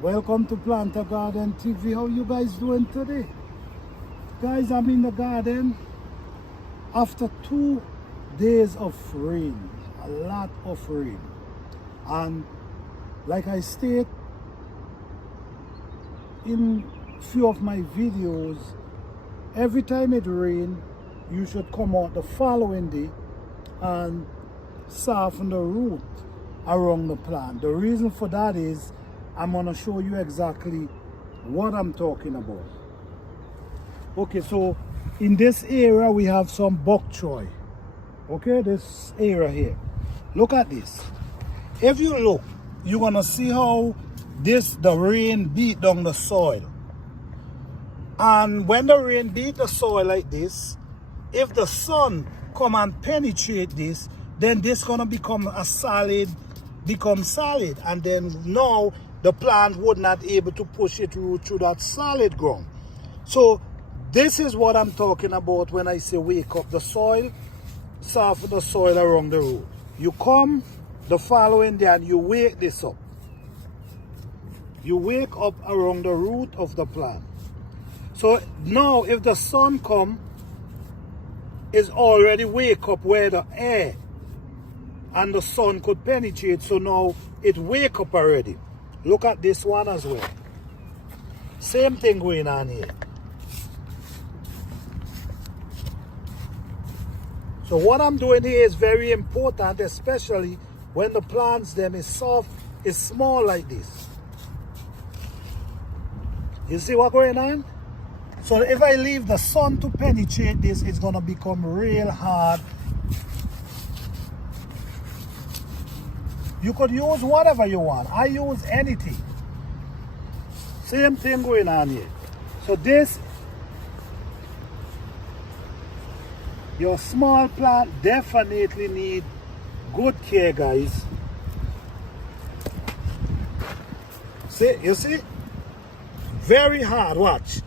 Welcome to Planter Garden TV. How you guys doing today? Guys, I'm in the garden after 2 days of rain, a lot of rain. And like I state in few of my videos, every time it rains, you should come out the following day and soften the root around the plant. The reason for that is I'm going to show you exactly what I'm talking about. Okay, so in this area we have some bok choy. Okay, this area here. Look at this. If you look, you're going to see how the rain beat down the soil. And when the rain beat the soil like this, if the sun come and penetrate this, then this going to become solid, and then now the plant would not able to push it root through that solid ground. So this is what I'm talking about when I say wake up the soil, soften the soil around the root. You come the following day and you wake this up. You wake up around the root of the plant. So now if the sun come, it's already wake up where the air and the sun could penetrate, so now it wake up already. Look at this one as well. Same thing going on here. So what I'm doing here is very important, especially when the plants them is soft, is small like this. You see what going on? So if I leave the sun to penetrate this, it's gonna become real hard. You could use whatever you want. I use anything. Same thing going on here. So this, your small plant definitely need good care, guys. See, you see? Very hard, watch.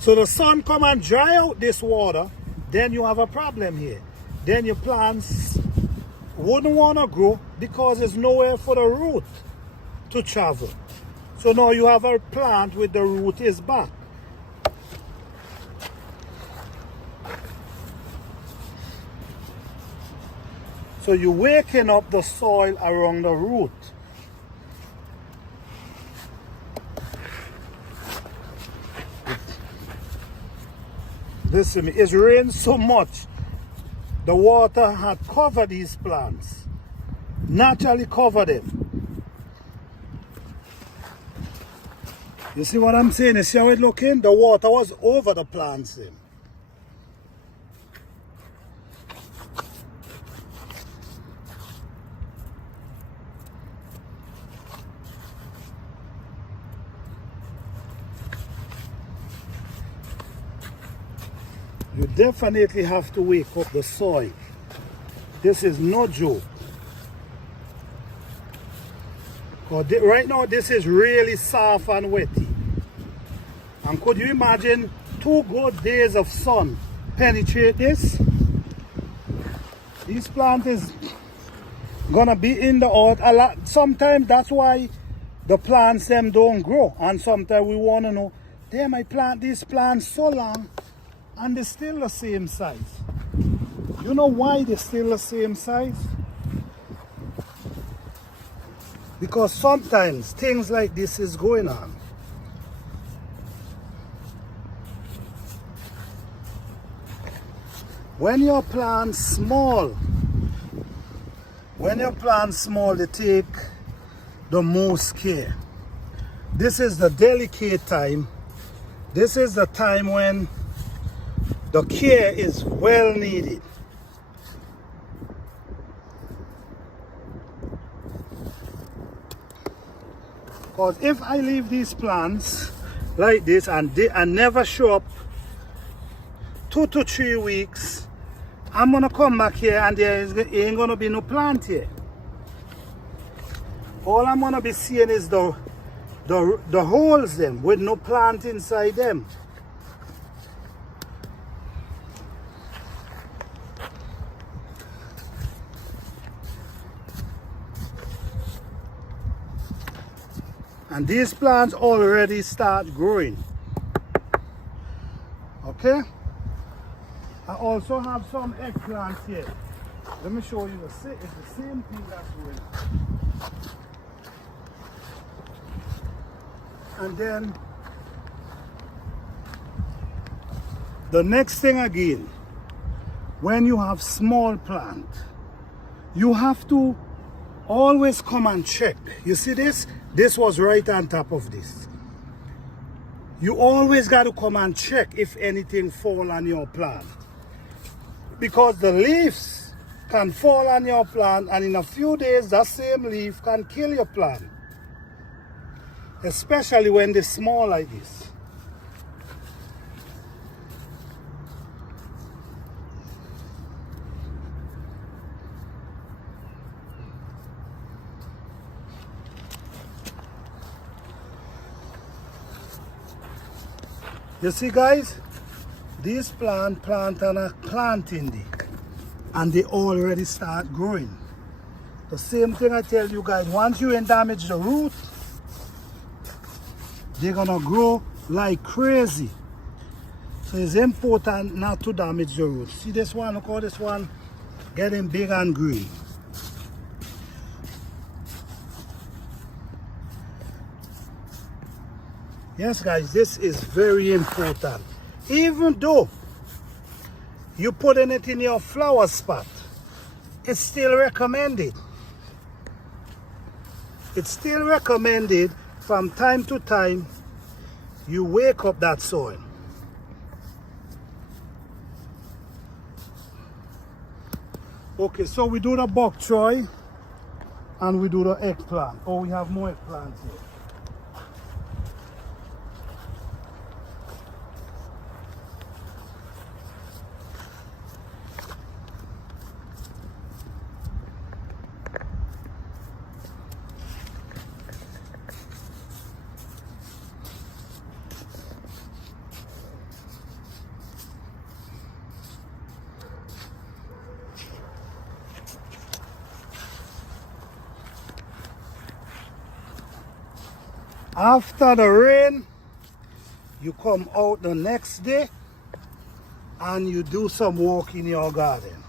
So the sun come and dry out this water, then you have a problem here. Then your plants wouldn't want to grow because there's nowhere for the root to travel. So now you have a plant with the root is back. So you're waking up the soil around the root. Listen, it's rained so much, the water had covered these plants, naturally covered them. You see what I'm saying? You see how it looking? The water was over the plants then. You definitely have to wake up the soil. This is no joke. Right now this is really soft and wetty. And could you imagine 2 good days of sun penetrate this? This plant is gonna be in the earth a lot. Sometimes that's why the plants them don't grow. And sometimes we wanna know, damn, I plant these plants so long and they're still the same size. You know why they're still the same size? Because sometimes things like this is going on. When your plant's small, they take the most care. This is the delicate time. This is the time when the care is well needed. Because if I leave these plants like this and never show up 2 to 3 weeks, I'm gonna come back here and there ain't gonna be no plant here. All I'm gonna be seeing is the holes them with no plant inside them. And And these plants already start growing. Okay? I also have some eggplants here. Let me show you. It's the same thing that's growing. And then the next thing again, when you have small plant, you have to always come and check. You see this? This was right on top of this. You always got to come and check if anything fall on your plant. Because the leaves can fall on your plant, and in a few days that same leaf can kill your plant. Especially when they're small like this. You see, guys, these plant and a planting day, and they already start growing. The same thing I tell you guys, once you damage the root, they're gonna grow like crazy. So it's important not to damage the root. See this one, look how this one getting big and green. Yes, guys, this is very important. Even though you putting it in your flower spot, it's still recommended. It's still recommended from time to time you wake up that soil. Okay, so we do the bok choy and we do the eggplant. Oh, we have more eggplants here. After the rain, you come out the next day and you do some work in your garden.